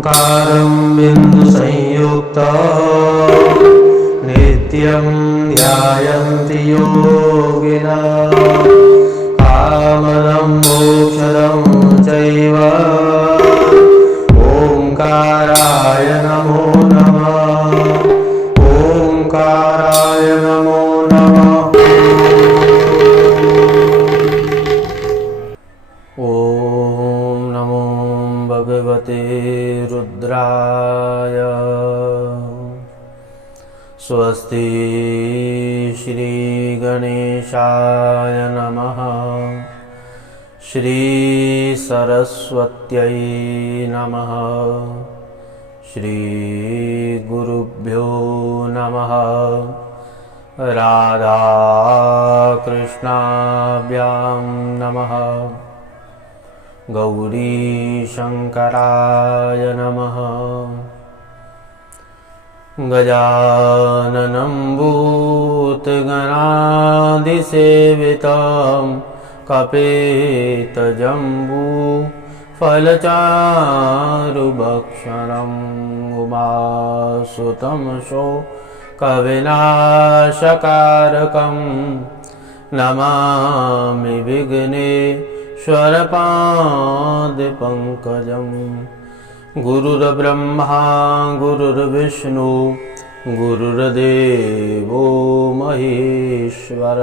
ओंकारं बिन्दुसंयुक्तं नित्यं ध्यायन्ति योगिनः कामदं मोक्षदं चैव ओंकाराय नमो नमः। ओंकाराय नमो नमः। ओम नमो भगवते रुद्राय। स्वस्ति श्री गणेशाय नमः। श्री सरस्वत्यै नमः। श्री गुरुभ्यो नमः। राधा कृष्णाभ्यां नमः। गौरी शंकराय नमः। गजाननं भूतगणाधिसेवितं कपितजम्बूफलचारुभक्षणम् उमासुतं शोकविनाशकारकं नमामि विघ्नेश्वरपादपङ्कजं। गुरुर्ब्रह्मा गुरुर्विष्णु गुरुर्देवो महेश्वर।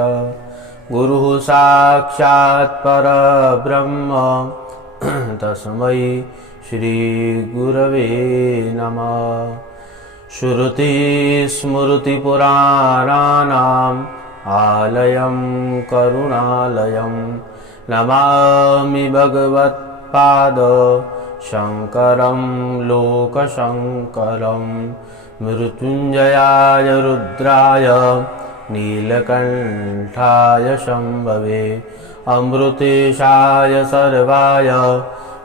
गुरुः साक्षात् परब्रह्म तस्मै श्री गुरवे नमः। श्रुतिस्मृतिपुराणानाम् आलयं करुणालयं नमामि भगवत्पाद शंकरं लोकशंकरं। मृत्युंजयाय रुद्राय नीलकंठाय शंभवे अमृतेशाय सर्वाय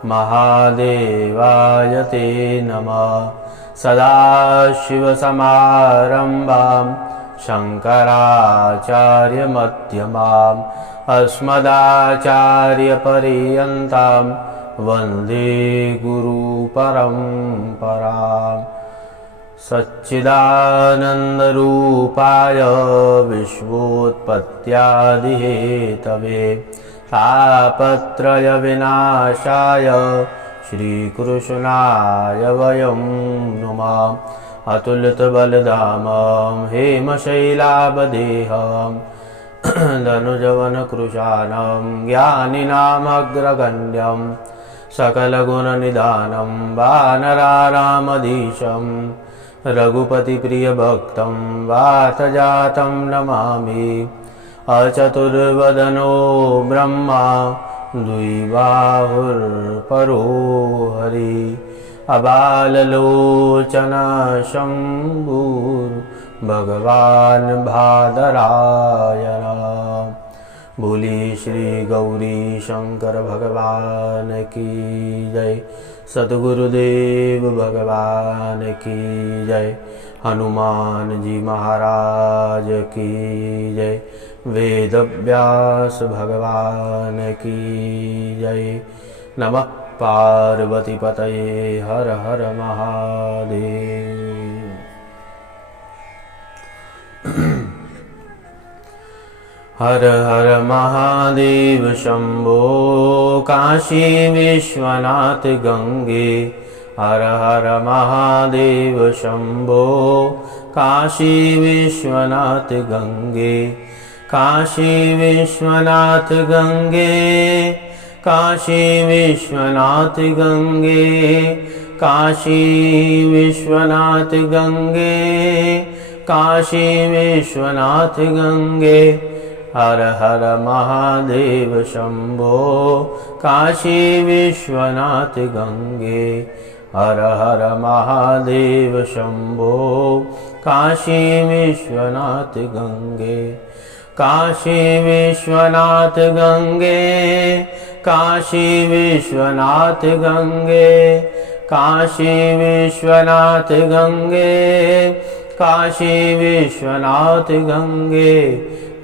महादेवाय ते नमः। सदाशिवसमारम्भां शंकराचार्यमध्यमाम् अस्मदाचार्यपर्यन्तां वन्दे गुरुपरम्पराम्। सच्चिदानन्दरूपाय विश्वोत्पत्त्यादिहेतवे तापत्रयविनाशाय श्रीकृष्णाय वयं नुमः। अतुलितबलधामं हेमशैलाभदेहं धनुजवनकृशानं ज्ञानिनामग्रगण्यं सकलगुणनिधानं वानराणामधीशं रघुपतिप्रियभक्तं वातजातं नमामि। अचतुर्वदनो ब्रह्मा द्विबाहुर्परो हरि अबाललोचन शम्भुर्भगवान् बादरायण। बोली श्री गौरी शंकर भगवान की जय। सद्गुरुदेव भगवान की जय। हनुमान जी महाराज की जय। वेदव्यास भगवान की जय। नमः पार्वतीपतये हर हर महादेव। हर हर महादेव शंभो काशी विश्वनाथ गंगे। हर हर महादेव शंभो काशी विश्वनाथ गंगे। काशी विश्वनाथ गंगे काशी विश्वनाथ गंगे। काशी विश्वनाथ गंगे काशी विश्वनाथ गंगे। हर हर महादेव शंभो काशी विश्वनाथ गंगे। हर हर महादेव शंभो काशी विश्वनाथ गंगे। काशी विश्वनाथ गंगे काशी विश्वनाथ गंगे। काशी विश्वनाथ गंगे काशी विश्वनाथ गंगे।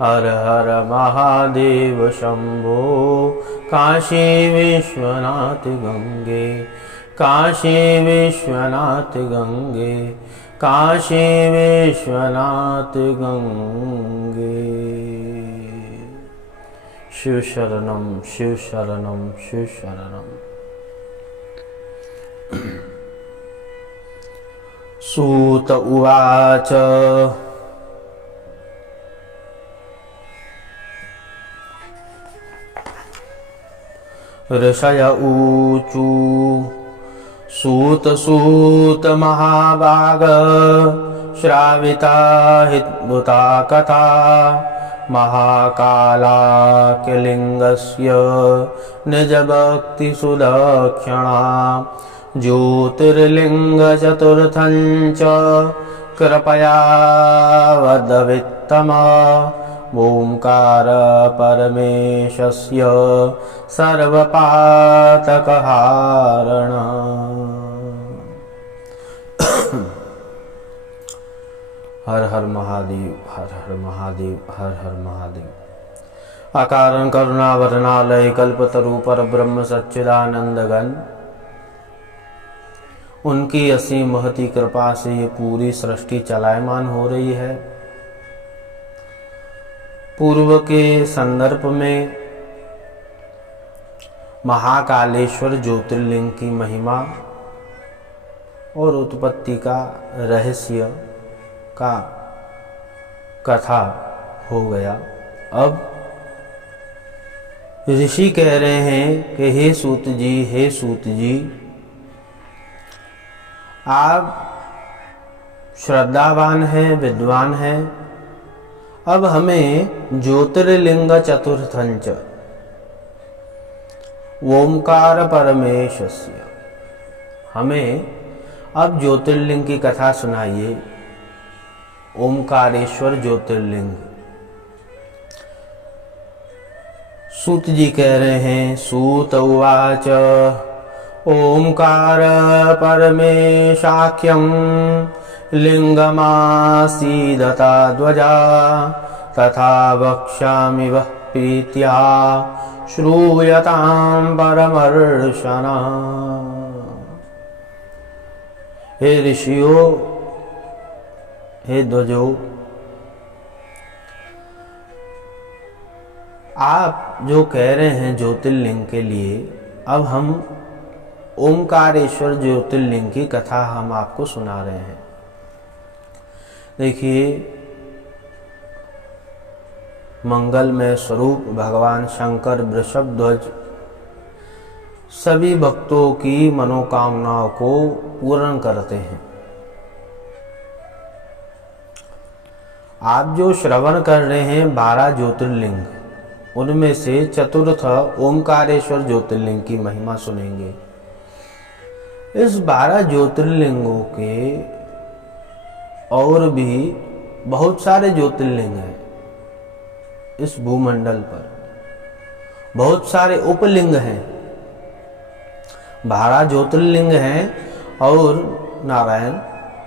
हर हर महादेव शंभो काशी विश्वनाथ गंगे। काशी विश्वनाथ गंगे। काशी विश्वनाथ गंगे। शिव शरणम शिव शरणम शिव शरणम। सूत उवाच ऋषय ऊचु सूत सूत महाभाग श्राविता हितभुता कथा महाकालाकिलिङ्गस्य निजभक्ति सुदक्षिणा ज्योतिर्लिङ्गचतुर्थं च कृपया वदवित्तमा ओंकार परमेशस्य सर्वपातकहारण। हर हर महादेव हर हर महादेव हर हर महादेव। अकारण करुणावरणालय कल्पतरु पर ब्रह्म सच्चिदानंदगण। उनकी असीम महती कृपा से ये पूरी सृष्टि चलायमान हो रही है। पूर्व के संदर्भ में महाकालेश्वर ज्योतिर्लिंग की महिमा और उत्पत्ति का रहस्य का कथा हो गया। अब ऋषि कह रहे हैं कि हे सूत जी, आप श्रद्धावान हैं, विद्वान हैं। अब हमें ज्योतिर्लिंग चतुर्थंच ओंकार परमेशस्य, हमें अब ज्योतिर्लिंग की कथा सुनाइए। ओंकारेश्वर ज्योतिर्लिंग। सूत जी कह रहे हैं, सूत उवाच ओंकार परमेशाख्यं लिंगमासीदता ध्वजा तथा वक्ष्यामि वः प्रीत्या श्रूयतां परमर्शना। हे ऋषियों, हे ध्वजो, आप जो कह रहे हैं ज्योतिर्लिंग के लिए, अब हम ओंकारेश्वर ज्योतिर्लिंग की कथा हम आपको सुना रहे हैं। देखिए, मंगलमय स्वरूप भगवान शंकर वृषभ ध्वज सभी भक्तों की मनोकामनाओं को पूर्ण करते हैं। आप जो श्रवण कर रहे हैं 12 ज्योतिर्लिंग, उनमें से चतुर्थ ओंकारेश्वर ज्योतिर्लिंग की महिमा सुनेंगे। इस 12 ज्योतिर्लिंगों के और भी बहुत सारे ज्योतिर्लिंग हैं इस भूमंडल पर, बहुत सारे उपलिंग हैं। 12 ज्योतिर्लिंग हैं और नारायण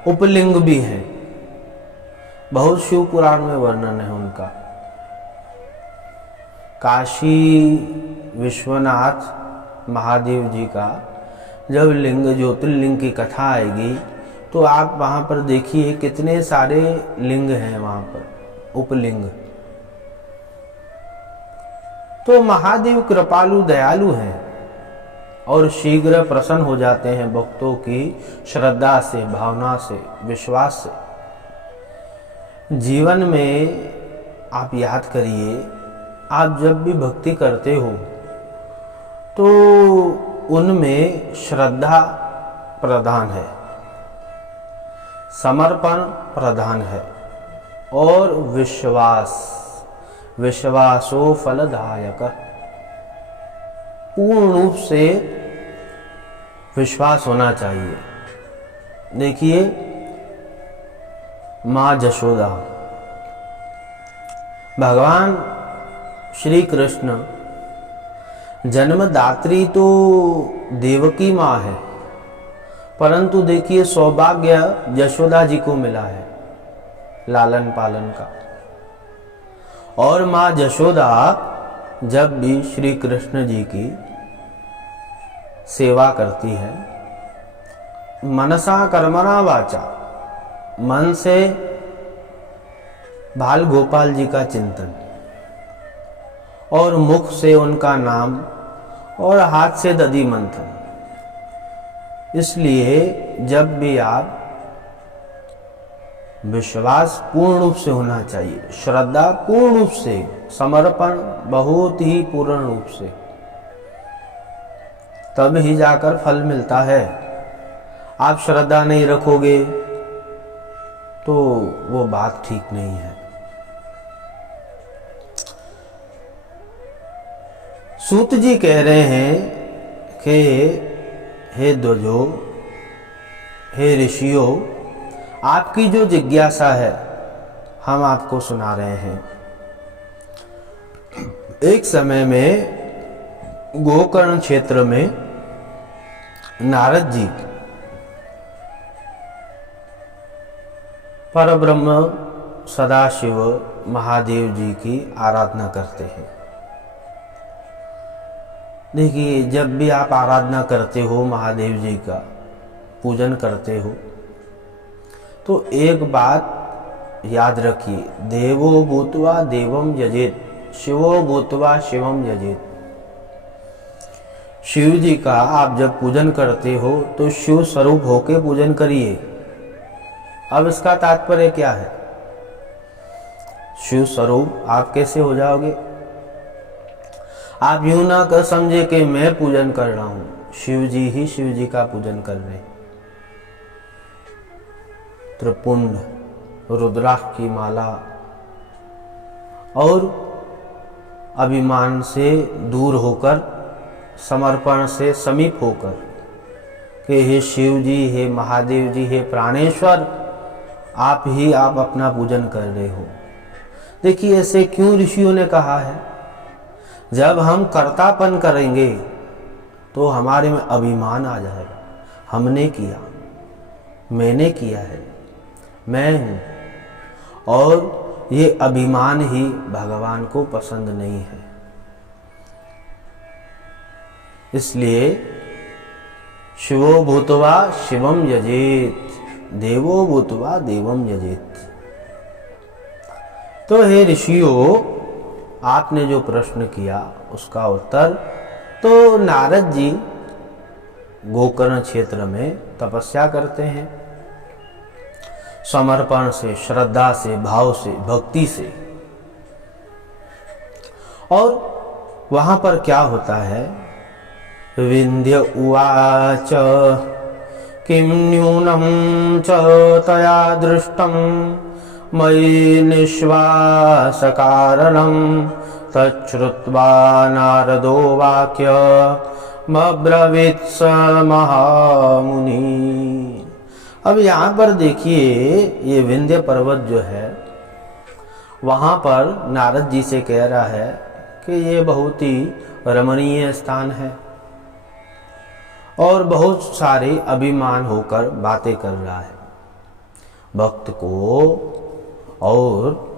उपलिंग भी हैं। बहुत शिव पुराण में वर्णन है उनका। काशी विश्वनाथ महादेव जी का जब लिंग ज्योतिर्लिंग की कथा आएगी तो आप वहां पर देखिए कितने सारे लिंग हैं वहां पर, उपलिंग। तो महादेव कृपालु दयालु हैं और शीघ्र प्रसन्न हो जाते हैं भक्तों की श्रद्धा से, भावना से, विश्वास से। जीवन में आप याद करिए, आप जब भी भक्ति करते हो तो उनमें श्रद्धा प्रधान है, समर्पण प्रधान है और विश्वासो फलदायक। पूर्ण रूप से विश्वास होना चाहिए। देखिए, माँ जशोदा, भगवान श्री कृष्ण जन्मदात्री तो देवकी माँ है, परंतु देखिए सौभाग्य यशोदा जी को मिला है। लालन पालन का। और माँ यशोदा जब भी श्री कृष्ण जी की सेवा करती है, मनसा कर्मणा वाचा, मन से बाल गोपाल जी का चिंतन और मुख से उनका नाम और हाथ से दधि मंथन। इसलिए जब भी आप, विश्वास पूर्ण रूप से होना चाहिए, श्रद्धा पूर्ण रूप से, समर्पण बहुत ही पूर्ण रूप से, तब ही जाकर फल मिलता है। आप श्रद्धा नहीं रखोगे तो वो बात ठीक नहीं है। सूत जी कह रहे हैं कि हे द्वजो, हे ऋषियों, आपकी जो जिज्ञासा है हम आपको सुना रहे हैं। एक समय में गोकर्ण क्षेत्र में नारद जी परब्रह्म सदाशिव महादेव जी की आराधना करते हैं। देखिए, जब भी आप आराधना करते हो, महादेव जी का पूजन करते हो, तो एक बात याद रखिए, देवो भूत्वा देवम यजेत, शिवो भूत्वा शिवम यजेत। शिव जी का आप जब पूजन करते हो तो शिव स्वरूप होके पूजन करिए। अब इसका तात्पर्य क्या है? शिव स्वरूप आप कैसे हो जाओगे? आप यूं ना कर समझे कि मैं पूजन कर रहा हूं, शिव जी ही शिव जी का पूजन कर रहे हैं। त्रिपुंड, रुद्राक्ष की माला और अभिमान से दूर होकर, समर्पण से समीप होकर कि हे शिव जी, हे महादेव जी, हे प्राणेश्वर, आप ही आप अपना पूजन कर रहे हो। देखिए, ऐसे क्यों ऋषियों ने कहा है? जब हम कर्तापन करेंगे तो हमारे में अभिमान आ जाएगा, हमने किया, मैंने किया है, मैं हूं। और ये अभिमान ही भगवान को पसंद नहीं है। इसलिए शिवो भूत्वा शिवम यजेत, देवो भूत्वा देवम यजेत। तो हे ऋषियों, आपने जो प्रश्न किया उसका उत्तर, तो नारद जी गोकर्ण क्षेत्र में तपस्या करते हैं, समर्पण से, श्रद्धा से, भाव से, भक्ति से। और वहां पर क्या होता है? विंध्य उवाच किम न्यूनम च तया दृष्टम मयि निश्वास कारणम तच्छ्रुत्वा नारदो वाक्य मब्रवीत् स महामुनि। अब यहाँ पर देखिए, ये विंध्य पर्वत जो है, वहाँ पर नारद जी से कह रहा है कि ये बहुत ही रमणीय स्थान है और बहुत सारे अभिमान होकर बातें कर रहा है। भक्त को और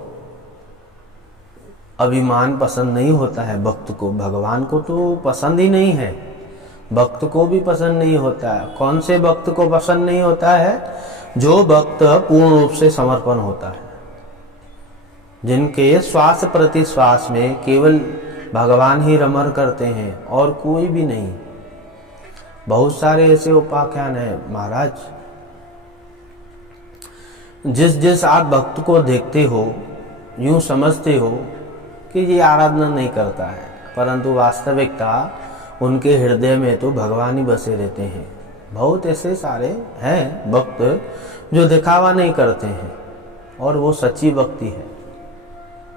अभिमान पसंद नहीं होता है। भक्त को, भगवान को तो पसंद ही नहीं है, भक्त को भी पसंद नहीं होता है। कौन से भक्त को पसंद नहीं होता है? जो भक्त पूर्ण रूप से समर्पण होता है, जिनके श्वास प्रति श्वास में केवल भगवान ही रमण करते हैं और कोई भी नहीं। बहुत सारे ऐसे उपाख्यान हैं महाराज, जिस आप भक्त को देखते हो यूं समझते हो कि ये आराधना नहीं करता है, परंतु वास्तविकता उनके हृदय में तो भगवान ही बसे रहते हैं। बहुत ऐसे सारे हैं भक्त जो दिखावा नहीं करते हैं और वो सच्ची भक्ति है।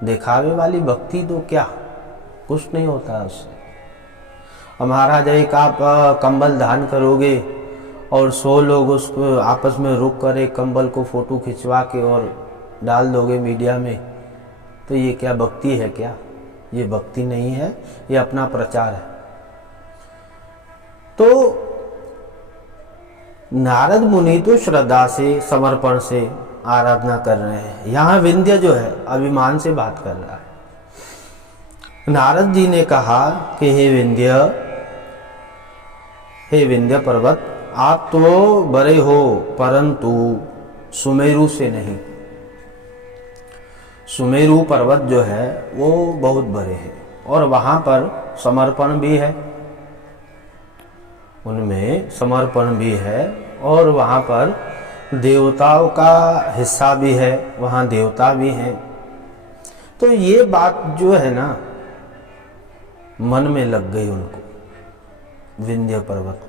दिखावे वाली भक्ति तो क्या, कुछ नहीं होता है उससे। अब महाराज, एक आप कंबल दान करोगे और 100 लोग उसको आपस में रुक कर एक कंबल को फोटो खिंचवा के और डाल दोगे मीडिया में, तो ये क्या भक्ति है? क्या ये भक्ति नहीं है, ये अपना प्रचार है। तो नारद मुनि तो श्रद्धा से, समर्पण से आराधना कर रहे हैं। यहाँ विंध्य जो है अभिमान से बात कर रहा है। नारद जी ने कहा कि हे विंध्य पर्वत, आप तो बड़े हो परंतु सुमेरु से नहीं। सुमेरु पर्वत जो है वो बहुत बड़े हैं और वहाँ पर समर्पण भी है, उनमें समर्पण भी है और वहाँ पर देवताओं का हिस्सा भी है, वहाँ देवता भी हैं। तो ये बात जो है ना मन में लग गई उनको, विंध्य पर्वत को।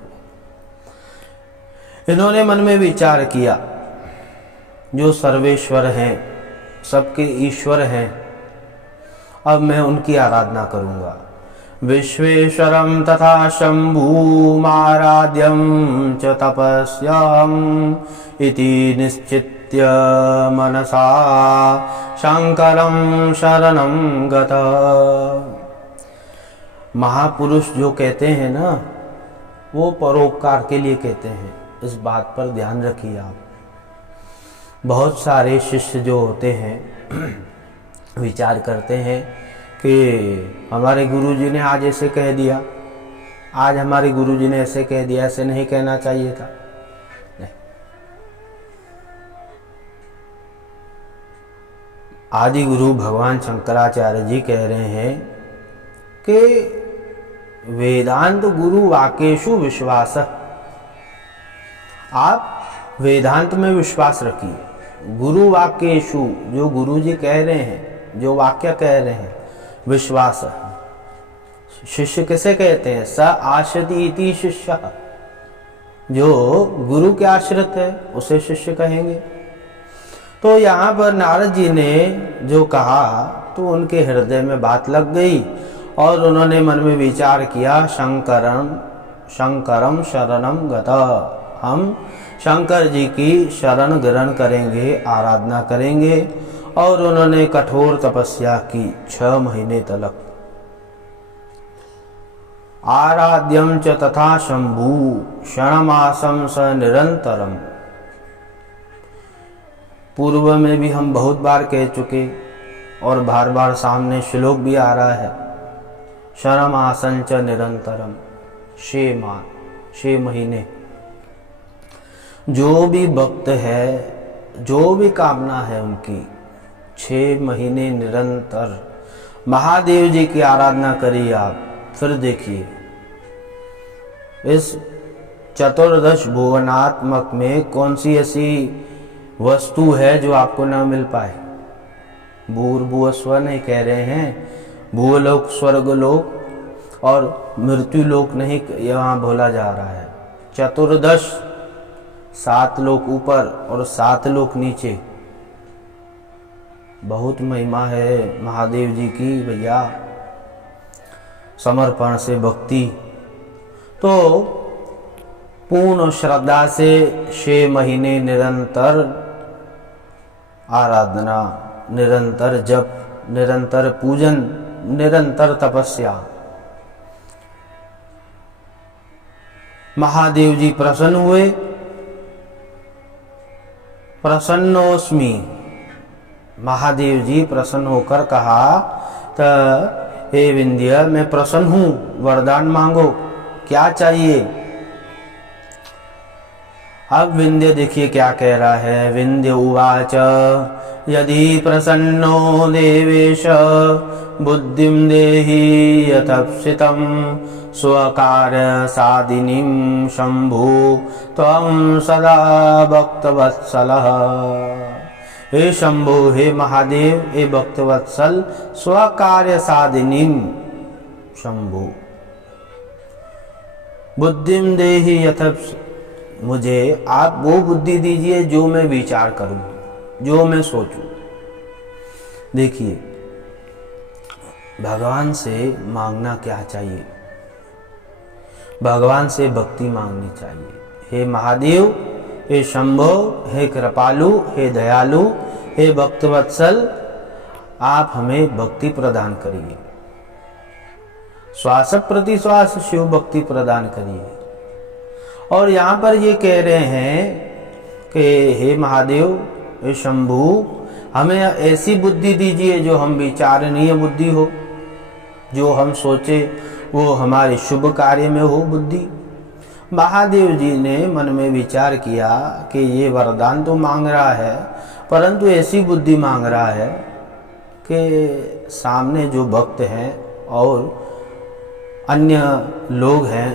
इन्होंने मन में विचार किया, जो सर्वेश्वर हैं, सबके ईश्वर हैं, अब मैं उनकी आराधना करूंगा। विश्वेश्वरं तथा शंभुमाराध्यं च तपस्याम् इति निश्चित्य मनसा शंकरं शरणं गता। महापुरुष जो कहते हैं ना, वो परोपकार के लिए कहते हैं, इस बात पर ध्यान रखिए आप। बहुत सारे शिष्य जो होते हैं विचार करते हैं कि हमारे गुरुजी ने आज ऐसे कह दिया, आज हमारे गुरुजी ने ऐसे कह दिया, ऐसे नहीं कहना चाहिए था। नहीं, आदि गुरु भगवान शंकराचार्य जी कह रहे हैं कि वेदांत गुरु वाक्येषु विश्वास। आप वेदांत में विश्वास रखिए। गुरु वाक्येषु, जो गुरु जी कह रहे हैं, जो वाक्य कह रहे हैं, विश्वास। शिष्य किसे कहते हैं? स आश्रिति इति शिष्य। जो गुरु के आश्रित है उसे शिष्य कहेंगे। तो यहाँ पर नारद जी ने जो कहा तो उनके हृदय में बात लग गई और उन्होंने मन में विचार किया, शंकरम शरणम गता। हम शंकर जी की शरण ग्रहण करेंगे, आराधना करेंगे। और उन्होंने कठोर तपस्या की 6 महीने तक। आराध्यम च तथा शंभु क्षणमासं स निरंतरम। पूर्व में भी हम बहुत बार कह चुके और बार बार सामने श्लोक भी आ रहा है। क्षणमासं च निरंतरम, 6 महीने। जो भी भक्त है, जो भी कामना है उनकी, 6 महीने निरंतर महादेव जी की आराधना करिए आप। फिर देखिए, इस चतुर्दश भुवनात्मक में कौन सी ऐसी वस्तु है जो आपको न मिल पाए। भूर्भुवस्व नहीं कह रहे हैं, भूलोक स्वर्गलोक और मृत्यु लोक नहीं यहाँ बोला जा रहा है। चतुर्दश, 7 लोक ऊपर और 7 लोक नीचे। बहुत महिमा है महादेव जी की भैया। समर्पण से भक्ति, तो पूर्ण श्रद्धा से 6 महीने निरंतर आराधना, निरंतर जप, निरंतर पूजन, निरंतर तपस्या। महादेव जी प्रसन्न हुए। प्रसन्नोस्मि, महादेव जी प्रसन्न होकर कहा, तो हे विंध्य, मैं प्रसन्न हूं, वरदान मांगो, क्या चाहिए। अब विंध्य देखिए क्या कह रहा है। विंध्य उवाच यदि प्रसन्नो देवेश बुद्धिं देहि यथप्सितं स्वकार्य साधिनीं शंभु त्वं सदा भक्तवत्सलः। हे शंभु, हे महादेव, हे भक्तवत्सल, स्वकार्य साधिनीं शंभु बुद्धिं देहि यथप्स। मुझे आप वो बुद्धि दीजिए जो मैं विचार करूं, जो मैं सोचूं। देखिए, भगवान से मांगना क्या चाहिए? भगवान से भक्ति मांगनी चाहिए। हे महादेव, हे शंभो, हे कृपालु, हे दयालु, हे भक्तवत्सल, आप हमें भक्ति प्रदान करिए। श्वास प्रति श्वास शिव भक्ति प्रदान करिए। और यहाँ पर ये कह रहे हैं कि हे महादेव, हे शंभु, हमें ऐसी बुद्धि दीजिए जो हम विचारणीय बुद्धि हो, जो हम सोचे वो हमारे शुभ कार्य में हो बुद्धि। महादेव जी ने मन में विचार किया कि ये वरदान तो मांग रहा है, परंतु ऐसी बुद्धि मांग रहा है कि सामने जो भक्त हैं और अन्य लोग हैं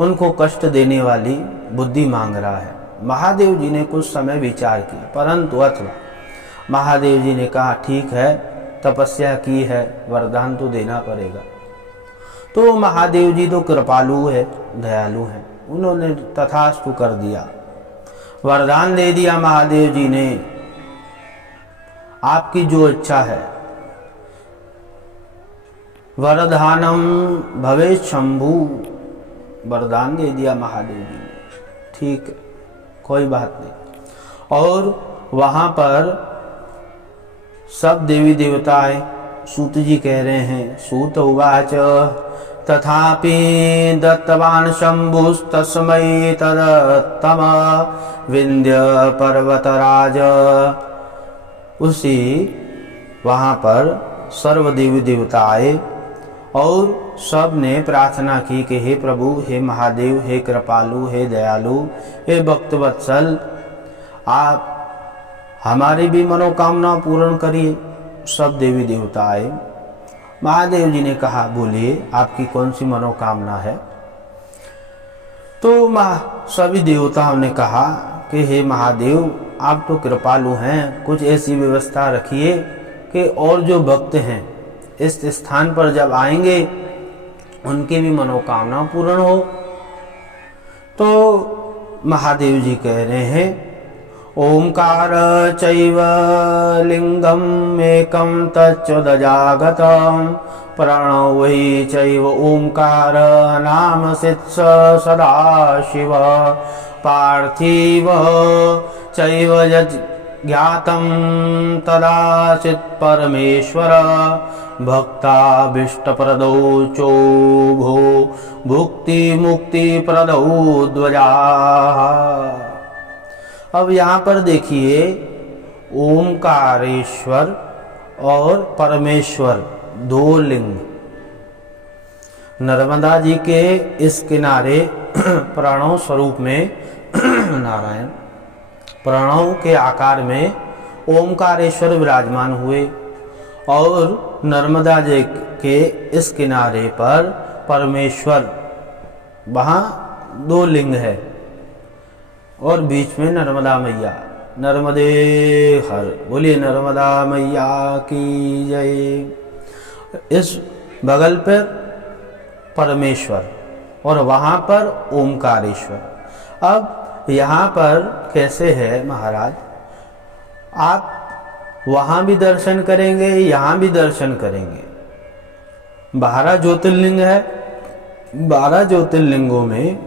उनको कष्ट देने वाली बुद्धि मांग रहा है। महादेव जी ने कुछ समय विचार किया, परंतु अथवा महादेव जी ने कहा ठीक है, तपस्या की है, वरदान तो देना पड़ेगा। तो महादेव जी तो कृपालु है, दयालु हैं, उन्होंने तथास्तु कर दिया, वरदान दे दिया महादेव जी ने। आपकी जो इच्छा है, वरदानम भवे शंभु, वरदान दे दिया महादेव जी ने। ठीक है, कोई बात नहीं। और वहां पर सब देवी देवता आए। सूत जी कह रहे हैं, सूत उवाच तथापि दत्तवान शंभुस्तस्मै तदत्तम विंध्य पर्वतराज। उसी वहां पर सर्व देवी देवता आए और सब ने प्रार्थना की कि हे प्रभु, हे महादेव, हे कृपालु, हे दयालु, हे भक्तवत्सल, आप हमारी भी मनोकामना पूर्ण करिए। सब देवी देवता आए। महादेव जी ने कहा, बोलिए आपकी कौन सी मनोकामना है। तो सभी देवताओं ने कहा कि हे महादेव, आप तो कृपालु हैं, कुछ ऐसी व्यवस्था रखिए कि और जो भक्त हैं इस स्थान पर जब आएंगे उनकी भी मनोकामना पूर्ण हो। तो महादेव जी कह रहे हैं, ओंकार चैव लिंगम एकम तच्चोदजागतम प्रणव वै चैव ओंकार नाम सित्स सदा शिव पार्थिव चैव ज्ञातम तदाचित् परमेश्वर भक्ताभीष्टप्रदौ चोभो भुक्ति मुक्ति प्रदौ ध्वजा। अब यहाँ पर देखिए, ओमकारेश्वर और परमेश्वर दो लिंग नर्मदा जी के इस किनारे प्रणव स्वरूप में नारायण प्रणव के आकार में ओमकारेश्वर विराजमान हुए और नर्मदा जी के इस किनारे पर परमेश्वर, वहाँ दो लिंग है और बीच में नर्मदा मैया। नर्मदे हर, बोलिए नर्मदा मैया की जय। इस बगल पर परमेश्वर और वहाँ पर ओमकारेश्वर। अब यहाँ पर कैसे है महाराज, आप वहाँ भी दर्शन करेंगे, यहाँ भी दर्शन करेंगे। 12 ज्योतिर्लिंग है, 12 ज्योतिर्लिंगों में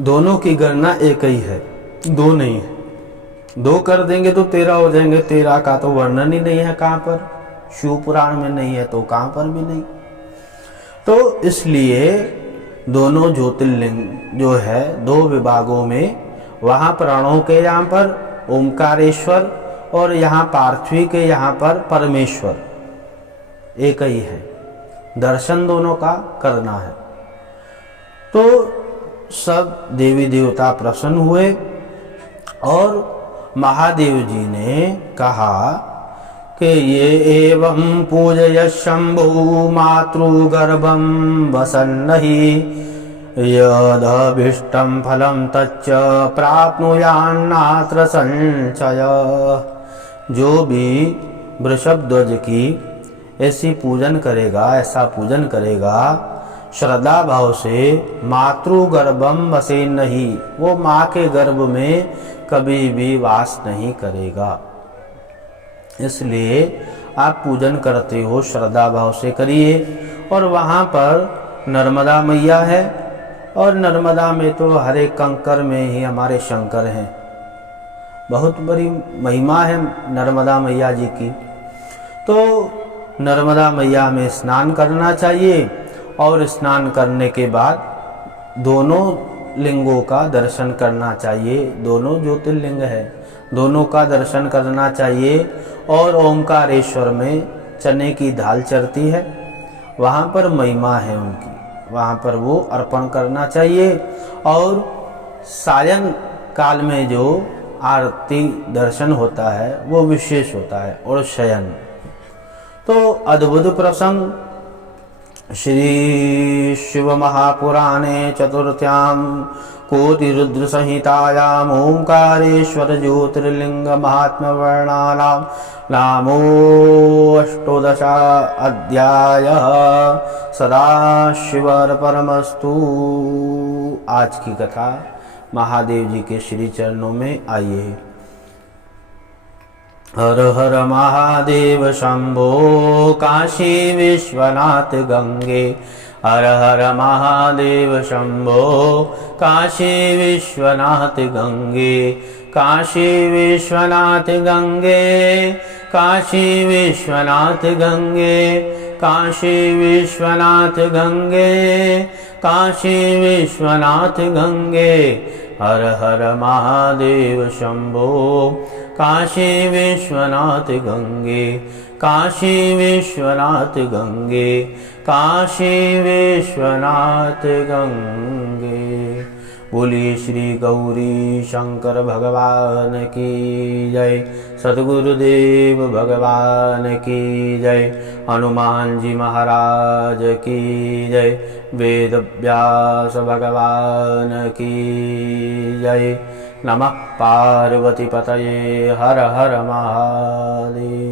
दोनों की गणना एक ही है, दो नहीं है। दो कर देंगे तो 13 हो जाएंगे, 13 का तो वर्णन ही नहीं है कहाँ पर, शिव पुराण में नहीं है तो कहाँ पर भी नहीं। तो इसलिए दोनों ज्योतिर्लिंग जो है दो विभागों में, वहाँ प्रणव के यहाँ पर ओमकारेश्वर और यहाँ पार्थिवी के यहाँ पर परमेश्वर एक ही है, दर्शन दोनों का करना है। तो सब देवी देवता प्रसन्न हुए और महादेव जी ने कहा कि ये एवं पूजय शंभु मातृगर्भं वसन्नहि यदभीष्टं फलं तच्च प्राप्नुयान्नात्र संशय। जो भी वृषभ ध्वज की ऐसी पूजन करेगा, ऐसा पूजन करेगा श्रद्धा भाव से, मातृगर्भम वसे नहीं, वो माँ के गर्भ में कभी भी वास नहीं करेगा। इसलिए आप पूजन करते हो श्रद्धा भाव से करिए। और वहाँ पर नर्मदा मैया है और नर्मदा में तो हर एक कंकर में ही हमारे शंकर हैं। बहुत बड़ी महिमा है नर्मदा मैया जी की। तो नर्मदा मैया में स्नान करना चाहिए और स्नान करने के बाद दोनों लिंगों का दर्शन करना चाहिए। दोनों ज्योतिर्लिंग है, दोनों का दर्शन करना चाहिए। और ओमकारेश्वर में चने की दाल चढ़ती है, वहाँ पर महिमा है उनकी, वहाँ पर वो अर्पण करना चाहिए। और सायं काल में जो आरती दर्शन होता है वो विशेष होता है। और शयन तो अद्भुत प्रसंग श्री शिव महापुराणे चतुर्थ्यां कोटिरुद्र संहितायाम ओंकारेश्वर ज्योतिर्लिंग महात्म्य वर्णनानाम नामो अष्टोदश अध्याय। सदाशिवार्पणमस्तु। आज की कथा महादेव जी के श्री चरणों में आइए। हर हर महादेव शंभो काशी विश्वनाथ गंगे। हर हर महादेव शंभो काशी विश्वनाथ गंगे। काशी विश्वनाथ गंगे, काशी विश्वनाथ गंगे, काशी विश्वनाथ गंगे, काशी विश्वनाथ गंगे। हर हर महादेव शंभो काशी विश्वनाथ गंगे। काशी विश्वनाथ गंगे, काशी विश्वनाथ गंगे। बोलिए श्री गौरी शंकर भगवान की जय। सद्गुरुदेव भगवान की जय। हनुमान जी महाराज की जय। वेद व्यास भगवान की जय। नमः पार्वती पतये। हर हर महादेव।